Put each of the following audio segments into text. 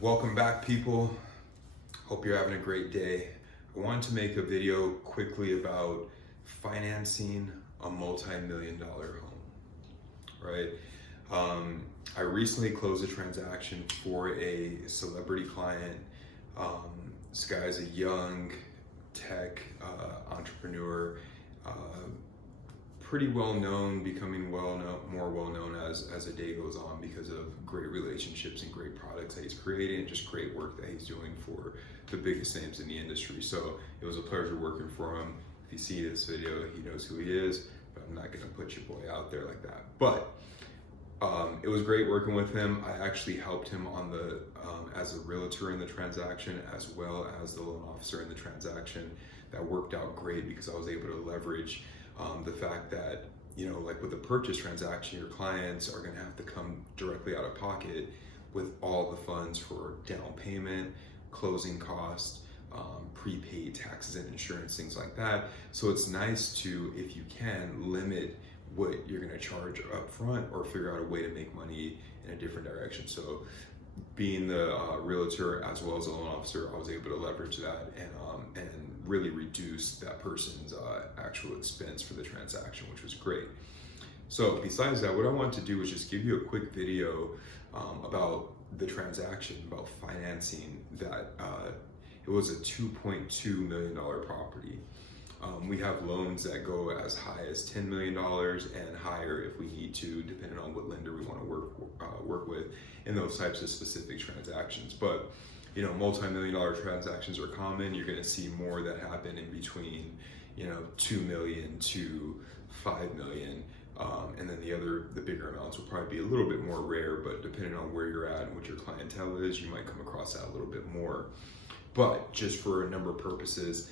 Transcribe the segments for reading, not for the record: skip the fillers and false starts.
Welcome back, people. Hope you're having a great day. I wanted to make a video quickly about financing a multi-million dollar home, right? I recently closed a transaction for a celebrity client. This guy's a young tech entrepreneur, uh, pretty well known, becoming more well known as the day goes on because of great relationships and great products that he's creating, and just great work that he's doing for the biggest names in the industry. So it was a pleasure working for him. If you see this video, he knows who he is, but I'm not gonna put your boy out there like that. But it was great working with him. I actually helped him on the as a realtor in the transaction, as well as the loan officer in the transaction. That worked out great because I was able to leverage the fact that, you know, like with a purchase transaction, your clients are going to have to come directly out of pocket with all the funds for down payment, closing costs, prepaid taxes and insurance, things like that. So it's nice to, if you can, limit what you're going to charge up front or figure out a way to make money in a different direction. So being the realtor as well as a loan officer, I was able to leverage that and really reduce that person's actual expense for the transaction, which was great. So besides that, what I want to do is just give you a quick video about the transaction, about financing that. It was a $2.2 million property. We have loans that go as high as $10 million and higher if we need to, depending on what lender we want to work with in those types of specific transactions. But you know, multi-million dollar transactions are common. You're going to see more that happen in between, you know, 2 million to 5 million. And then the bigger amounts will probably be a little bit more rare, but depending on where you're at and what your clientele is, you might come across that a little bit more. But just for a number of purposes,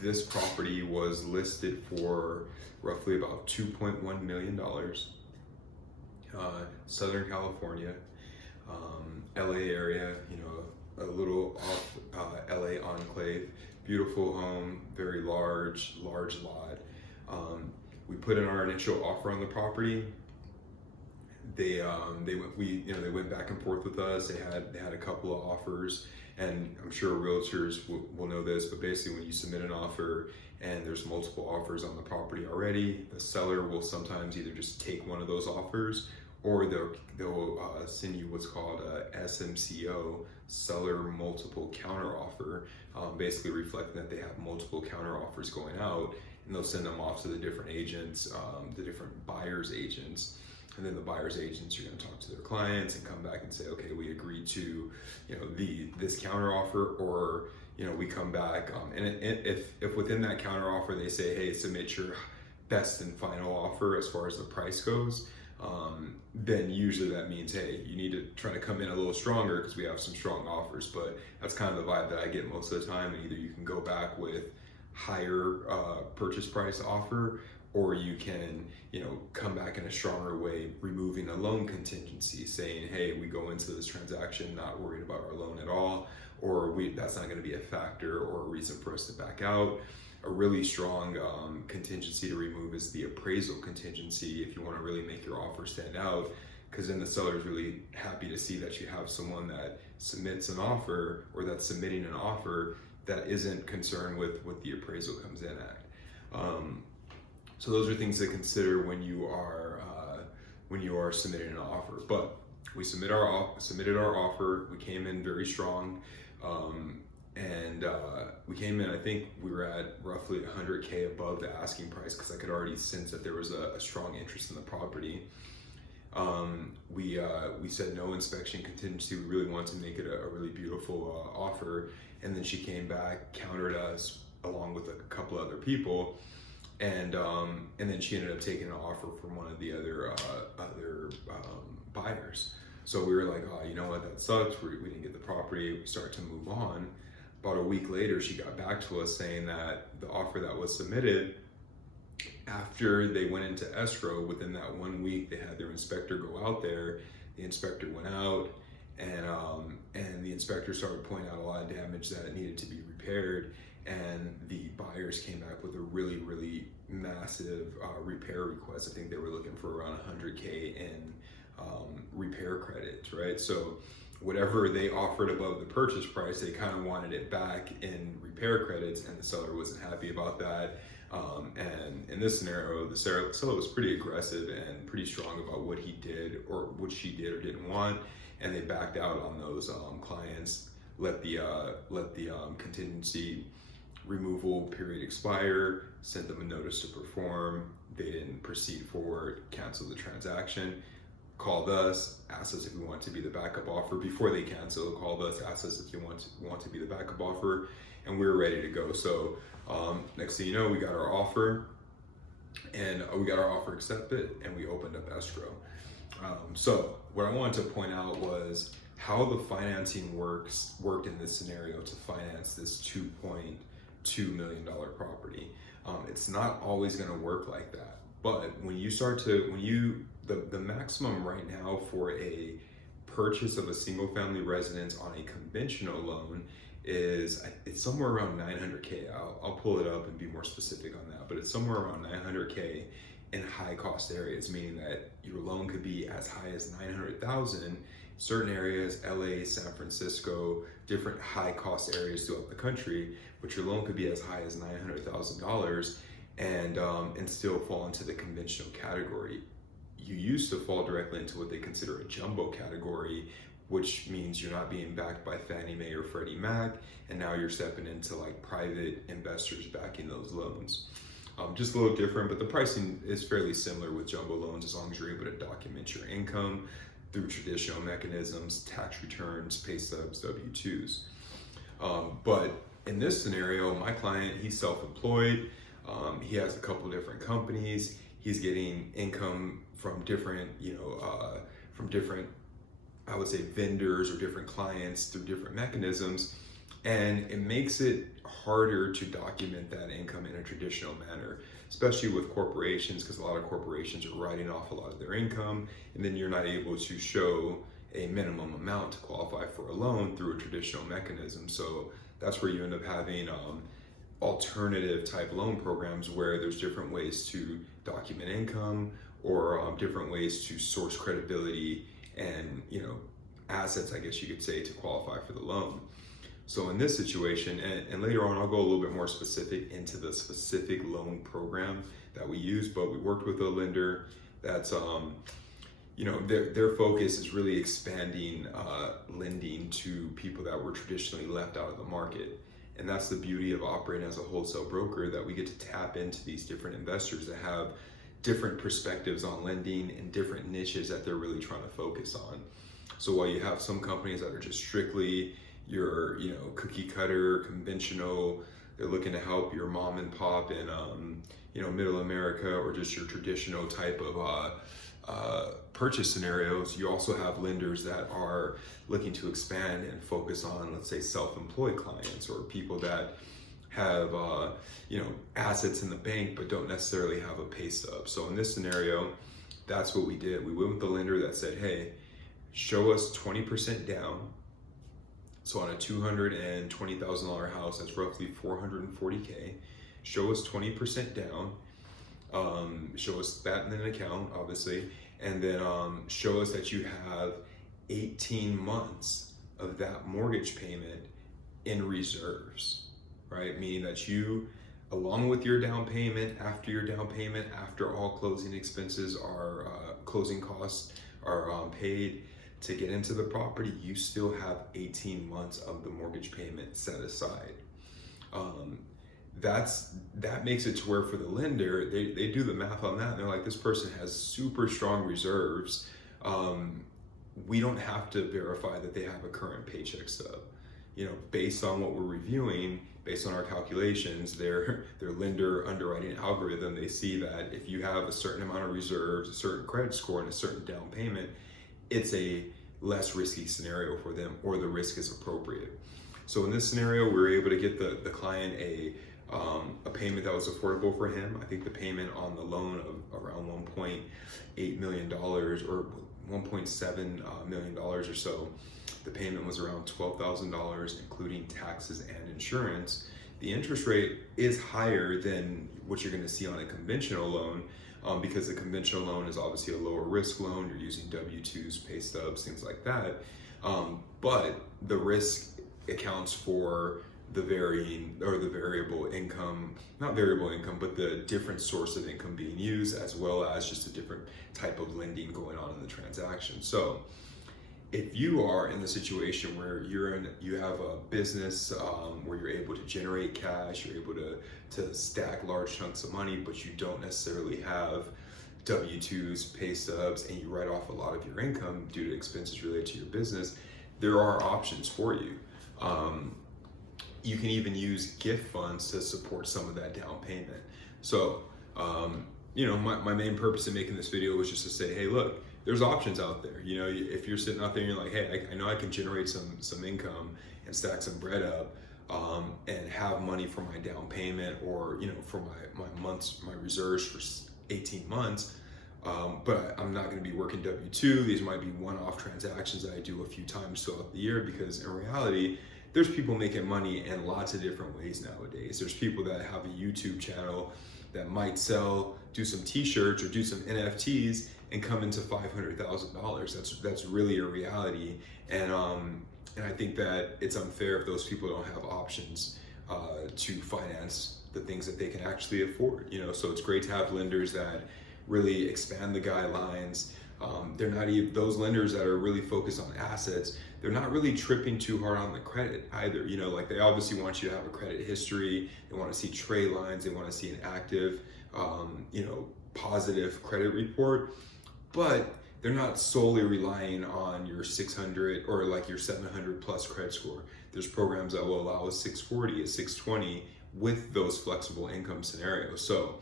this property was listed for roughly about $2.1 million. Southern California, LA area, you know, a little off LA enclave, beautiful home, very large lot. We put in our initial offer on the property. They went back and forth with us. They had a couple of offers, and I'm sure realtors will know this, but basically when you submit an offer and there's multiple offers on the property already, the seller will sometimes either just take one of those offers, or they'll send you what's called a SMCO, seller multiple counter offer, basically reflecting that they have multiple counter offers going out, and they'll send them off to the different agents, the different buyers agents. And then the buyer's agents are going to talk to their clients and come back and say, okay, we agree to, you know, this counter offer, or, you know, we come back and if within that counter offer they say, hey, submit your best and final offer as far as the price goes, then usually that means, hey, you need to try to come in a little stronger because we have some strong offers. But that's kind of the vibe that I get most of the time. And either you can go back with higher purchase price offer, or you can, you know, come back in a stronger way, removing a loan contingency, saying, hey, we go into this transaction not worried about our loan at all, or that's not going to be a factor or a reason for us to back out. A really strong contingency to remove is the appraisal contingency if you want to really make your offer stand out, because then the seller is really happy to see that you have someone that submits an offer, or that's submitting an offer that isn't concerned with what the appraisal comes in at. So those are things to consider when you are submitting an offer. But we submitted our offer. We came in very strong, and we came in. I think we were at roughly 100K above the asking price because I could already sense that there was a strong interest in the property. We said no inspection contingency. We really wanted to make it a really beautiful offer, and then she came back, countered us along with a couple other people. And then she ended up taking an offer from one of the other buyers. So we were like, oh, you know what, that sucks. We didn't get the property. We started to move on. About a week later, she got back to us saying that the offer that was submitted, after they went into escrow, within that 1 week, they had their inspector go out there. The inspector went out, and the inspector started pointing out a lot of damage that needed to be repaired. And the buyers came back with a really, really massive repair request. I think they were looking for around 100K in repair credits, right? So whatever they offered above the purchase price, they kind of wanted it back in repair credits, and the seller wasn't happy about that. And in this scenario, the seller was pretty aggressive and pretty strong about what he did or what she did or didn't want, and they backed out on those clients. Let the contingency removal period expire, sent them a notice to perform. They didn't proceed forward, canceled the transaction, called us, asked us if we want to be the backup offer. Before they canceled, called us, asked us if they want to be the backup offer, and we were ready to go. So next thing you know, we got our offer, and we got our offer accepted, and we opened up escrow. So what I wanted to point out was how the financing worked in this scenario to finance this $2.2 million property. It's not always going to work like that, but when you start to, the maximum right now for a purchase of a single family residence on a conventional loan it's somewhere around 900K. I'll pull it up and be more specific on that, but it's somewhere around 900K in high cost areas, meaning that your loan could be as high as 900,000. Certain areas, LA, San Francisco, different high cost areas throughout the country, but your loan could be as high as $900,000 and still fall into the conventional category. You used to fall directly into what they consider a jumbo category, which means you're not being backed by Fannie Mae or Freddie Mac, and now you're stepping into like private investors backing those loans. Just a little different, but the pricing is fairly similar with jumbo loans as long as you're able to document your income through traditional mechanisms, tax returns, pay stubs, W-2s. But in this scenario, my client, he's self-employed. He has a couple different companies. He's getting income from different, I would say, vendors or different clients through different mechanisms. And it makes it harder to document that income in a traditional manner, especially with corporations, because a lot of corporations are writing off a lot of their income, and then you're not able to show a minimum amount to qualify for a loan through a traditional mechanism. So that's where you end up having alternative type loan programs where there's different ways to document income or different ways to source credibility and assets, I guess you could say, to qualify for the loan. So in this situation, and later on I'll go a little bit more specific into the specific loan program that we use, but we worked with a lender that's their focus is really expanding lending to people that were traditionally left out of the market. And that's the beauty of operating as a wholesale broker, that we get to tap into these different investors that have different perspectives on lending and different niches that they're really trying to focus on. So while you have some companies that are just strictly your cookie cutter, conventional, they're looking to help your mom and pop in middle America, or just your traditional type of purchase scenarios, you also have lenders that are looking to expand and focus on, let's say, self-employed clients or people that have assets in the bank but don't necessarily have a pay stub. So in this scenario, that's what we did. We went with the lender that said, hey, show us 20% down. So on a $220,000 house, that's roughly $440K. Show us 20% down. Show us that in an account, obviously, and then show us that you have 18 months of that mortgage payment in reserves, right? Meaning that you, along with your down payment, after all closing expenses are, closing costs are paid to get into the property, you still have 18 months of the mortgage payment set aside. That makes it to where for the lender, they do the math on that, and they're like, this person has super strong reserves. We don't have to verify that they have a current paycheck stub. Based on what we're reviewing, based on our calculations, their lender underwriting algorithm, they see that if you have a certain amount of reserves, a certain credit score, and a certain down payment, it's a less risky scenario for them, or the risk is appropriate. So in this scenario, we were able to get the client a payment that was affordable for him. I think the payment on the loan of around $1.8 million or $1.7 million or so, the payment was around $12,000, including taxes and insurance. The interest rate is higher than what you're going to see on a conventional loan, because the conventional loan is obviously a lower risk loan. You're using W-2s, pay stubs, things like that. But the risk accounts for the varying or the variable income, not variable income, but the different source of income being used, as well as just a different type of lending going on in the transaction. So if you are in the situation where you have a business where you're able to generate cash, you're able to stack large chunks of money, but you don't necessarily have W-2s, pay stubs, and you write off a lot of your income due to expenses related to your business, there are options for you. You can even use gift funds to support some of that down payment. So, my main purpose in making this video was just to say, hey, look, there's options out there. If you're sitting out there and you're like, hey, I know I can generate some income and stack some bread up, and have money for my down payment, or for my reserves for 18 months, but I'm not going to be working W-2. These might be one-off transactions that I do a few times throughout the year, because in reality, there's people making money in lots of different ways nowadays. There's people that have a YouTube channel that might do some t-shirts or do some NFTs and come into $500,000. That's really a reality. And I think that it's unfair if those people don't have options to finance the things that they can actually afford. So it's great to have lenders that really expand the guidelines. They're not even those lenders that are really focused on assets. They're not really tripping too hard on the credit either. Like, they obviously want you to have a credit history. They want to see trade lines. They want to see an active, positive credit report. But they're not solely relying on your 600 or like your 700 plus credit score. There's programs that will allow a 640, a 620 with those flexible income scenarios. So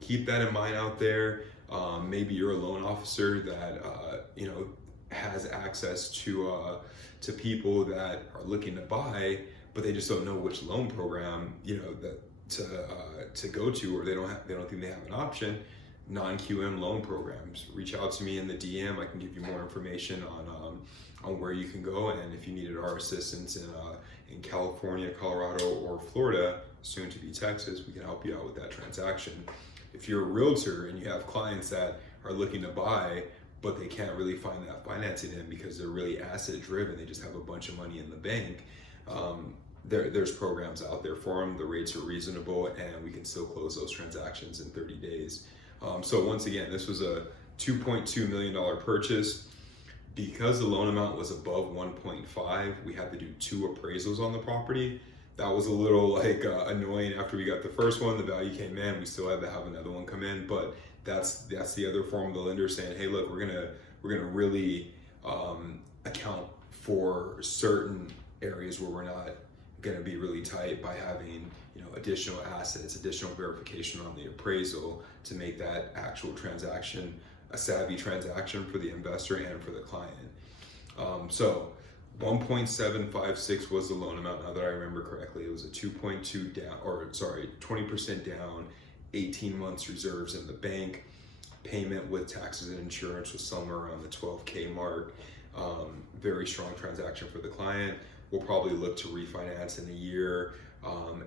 keep that in mind out there. Maybe you're a loan officer that has access to people that are looking to buy, but they just don't know which loan program to go to, or they don't think they have an option. Non-QM loan programs. Reach out to me in the DM. I can give you more information on where you can go, and if you needed our assistance in California, Colorado, or Florida, soon to be Texas, we can help you out with that transaction. If you're a realtor and you have clients that are looking to buy, but they can't really find that financing in because they're really asset driven, they just have a bunch of money in the bank, there's programs out there for them. The rates are reasonable, and we can still close those transactions in 30 days. So once again, this was a $2.2 million purchase. Because the loan amount was above 1.5, we had to do 2 appraisals on the property. That was a little annoying. After we got the first one, the value came in, we still had to have another one come in, but that's the other form of the lender saying, hey, look, we're gonna really account for certain areas where we're not gonna be really tight by having additional assets, additional verification on the appraisal to make that actual transaction a savvy transaction for the investor and for the client. So 1.756 was the loan amount. Now that I remember correctly, it was a 2.2 down, 20% down, 18 months reserves in the bank. Payment with taxes and insurance was somewhere around the 12K mark. Very strong transaction for the client. We'll probably look to refinance in a year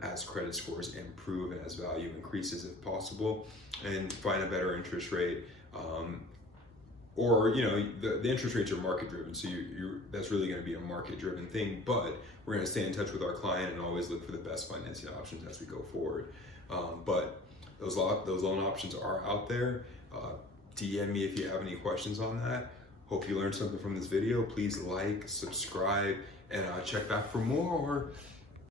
as credit scores improve and as value increases if possible, and find a better interest rate. Or the interest rates are market driven, so that's really going to be a market driven thing, but we're going to stay in touch with our client and always look for the best financing options as we go forward. But those loan options are out there. DM me if you have any questions on that. Hope you learned something from this video. Please like, subscribe, and check back for more.